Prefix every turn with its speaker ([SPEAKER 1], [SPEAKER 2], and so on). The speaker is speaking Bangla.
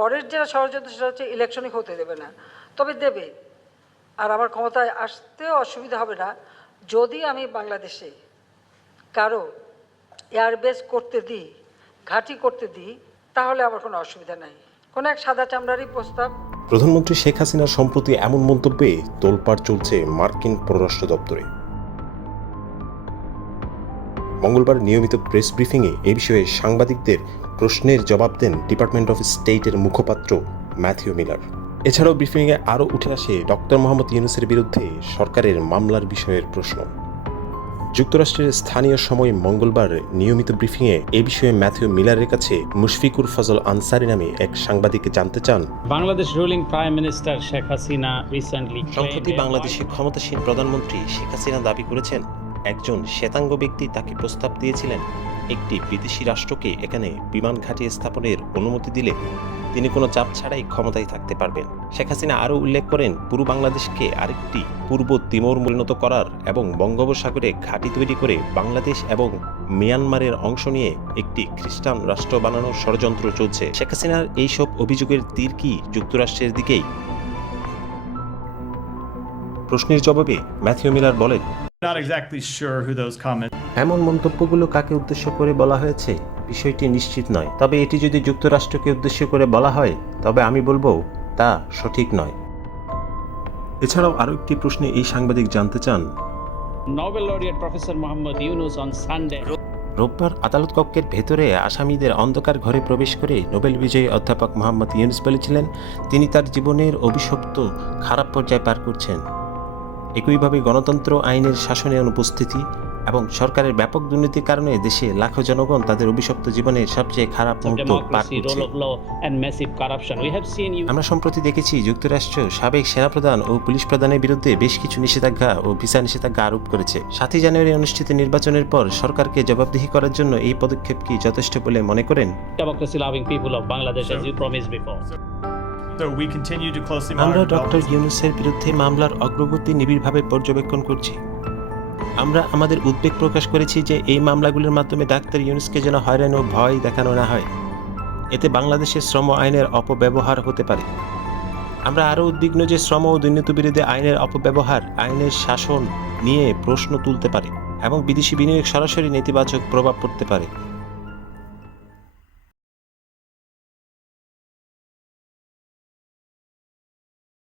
[SPEAKER 1] পরের যেটা ষড়যন্ত্র, সেটা হচ্ছে ইলেকশনই হতে দেবে না। তবে দেবে। আর আমার ক্ষমতায় আসতেও অসুবিধা হবে না। যদি আমি বাংলাদেশে কারও এয়ারবেস করতে দিই, ঘাঁটি করতে দিই, তাহলে আমার কোনো অসুবিধা নাই। কোনো এক সাদা চামড়ারই প্রস্তাব।
[SPEAKER 2] প্রধানমন্ত্রী শেখ হাসিনার সম্প্রতি এমন মন্তব্যে তোলপাড় চলছে মার্কিন পররাষ্ট্র দপ্তরে। মঙ্গলবার নিয়মিত প্রেস ব্রিফিংয়ে এ বিষয়ে সাংবাদিকদের প্রশ্নের জবাব দেন ডিপার্টমেন্ট অফ স্টেটের মুখপাত্র ম্যাথিউ মিলার। এছাড়াও ব্রিফিংয়ে আরও উঠে আসে ডক্টর মোহাম্মদ ইউনুসের বিরুদ্ধে সরকারের মামলার বিষয়ের প্রশ্ন। যুক্তরাষ্ট্রের স্থানীয় সময় মঙ্গলবার নিয়মিত ব্রিফিংয়ে এ বিষয়ে ম্যাথিউ মিলারের কাছে মুশফিকুর ফজল আনসারি নামে এক সাংবাদিক জানতে চান।
[SPEAKER 3] Bangladesh ruling prime minister Sheikh Hasina recently
[SPEAKER 2] সম্প্রতি বাংলাদেশের ক্ষমতাসীন প্রধানমন্ত্রী শেখ হাসিনা দাবি করেছেন একজন শ্বেতাঙ্গ ব্যক্তি তাকে প্রস্তাব দিয়েছিলেন। একটি বিদেশি রাষ্ট্রকে এখানে বিমান ঘাঁটি স্থাপনের অনুমতি দিলে তিনি কোনো চাপ ছাড়াই ক্ষমতায় থাকতে পারবেন। শেখ হাসিনা আরও উল্লেখ করেন পূর্ব বাংলাদেশকে আরেকটি পূর্ব তিমোর পরিণত করার এবং বঙ্গোপসাগরে ঘাঁটি তৈরি করে বাংলাদেশ এবং মিয়ানমারের অংশ নিয়ে একটি খ্রিস্টান রাষ্ট্র বানানোর ষড়যন্ত্র চলছে। শেখ হাসিনার এইসব অভিযোগের তীর কি যুক্তরাষ্ট্রের দিকেই? প্রশ্নের জবাবে ম্যাথিউ মিলার বলেন
[SPEAKER 4] Not exactly sure who those comments
[SPEAKER 2] এমন মন্তব্যগুলো কাকে উদ্দেশ্য করে বলা হয়েছে বিষয়টি নিশ্চিত নয়। তবে এটি যদি যুক্তরাষ্ট্রকে উদ্দেশ্য করে বলা হয় তবে আমি বলব তা সঠিক নয়। এছাড়াও আরও একটি প্রশ্নে এই সাংবাদিক জানতে চান।
[SPEAKER 3] Nobel laureate professor Mohammad Yunus on Sunday
[SPEAKER 2] রোববার আদালত কক্ষের ভেতরে আসামিদের অন্ধকার ঘরে প্রবেশ করে নোবেল বিজয়ী অধ্যাপক মোহাম্মদ ইউনুস বলেছিলেন তিনি তার জীবনের অভিশপ্ত খারাপ পর্যায়ে পার করছেন। একইভাবে গণতন্ত্র আইনের শাসনে অনুপস্থিতি এবং সরকারের ব্যাপক দুর্নীতির কারণে দেশে লাখো জনগণ তাদের অভিশপ্ত জীবনের সবচেয়ে খারাপ মুহূর্ত পার করছে. আমরা সম্প্রতি দেখেছি যুক্তরাষ্ট্র সাবেক সেনাপ্রধান ও পুলিশ প্রধানের বিরুদ্ধে বেশ কিছু নিষেধাজ্ঞা ও ভিসা নিষেধাজ্ঞা আরোপ করেছে। সাতই জানুয়ারি অনুষ্ঠিত নির্বাচনের পর সরকারকে জবাবদিহি করার জন্য এই পদক্ষেপ কি যথেষ্ট বলে মনে করেন? আমরা ডক্টর ইউনুসের বিরুদ্ধে মামলার অগ্রগতি নিবিড়ভাবে পর্যবেক্ষণ করছি। আমরা আমাদের উদ্বেগ প্রকাশ করেছি যে এই মামলাগুলোর মাধ্যমে ডাক্তার ইউনুসকে যেন হয়রান ও ভয় দেখানো না হয়। এতে বাংলাদেশের শ্রম আইনের অপব্যবহার হতে পারে। আমরা আরও উদ্বিগ্ন যে শ্রম ও দুর্নীতি বিরোধী আইনের অপব্যবহার আইনের শাসন নিয়ে প্রশ্ন তুলতে পারে এবং বিদেশি বিনিয়োগ সরাসরি নেতিবাচক প্রভাব পড়তে পারে।